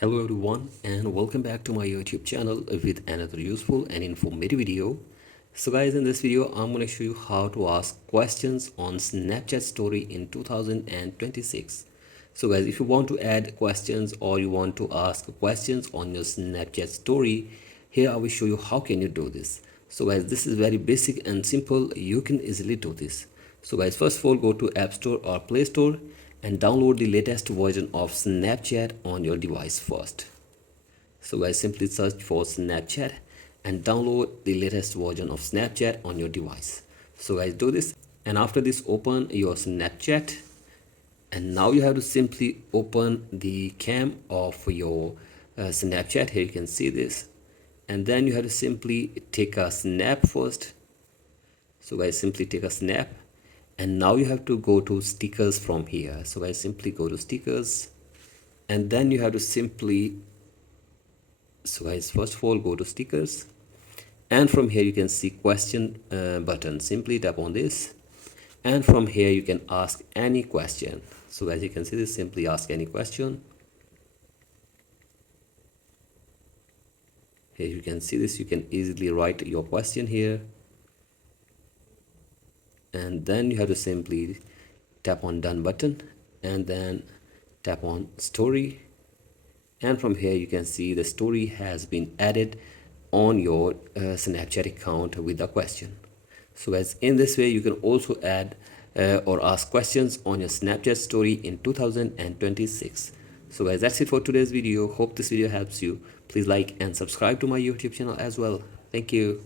Hello everyone and welcome back to my YouTube channel with another useful and informative video. So guys, in this video I'm going to show you how to ask questions on Snapchat story in 2026. So guys, if you want to add questions or you want to ask questions on your Snapchat story, here I will show you how can you do this. So guys, this is very basic and simple. You can easily do this. So guys, first of all, go to App Store or Play Store and download the latest version of Snapchat on your device first. So guys, simply search for Snapchat and download the latest version of Snapchat on your device. So guys, do this, and after this open your Snapchat, and now you have to simply open the cam of your Snapchat. Here you can see this, and then you have to simply take a snap first. So guys, simply take a snap, and now you have to go to stickers from here. So guys, simply go to stickers, and then you have to simply, so guys, first of all go to stickers, and from here you can see question button. Simply tap on this, and from here you can ask any question. So as you can see this, simply ask any question. Here you can see this, you can easily write your question here, and then you have to simply tap on done button and then tap on story, and from here you can see the story has been added on your Snapchat account with a question. So as in this way you can also add or ask questions on your Snapchat story in 2026. So guys, that's it for today's video. Hope this video helps you. Please like and subscribe to my YouTube channel as well. Thank you.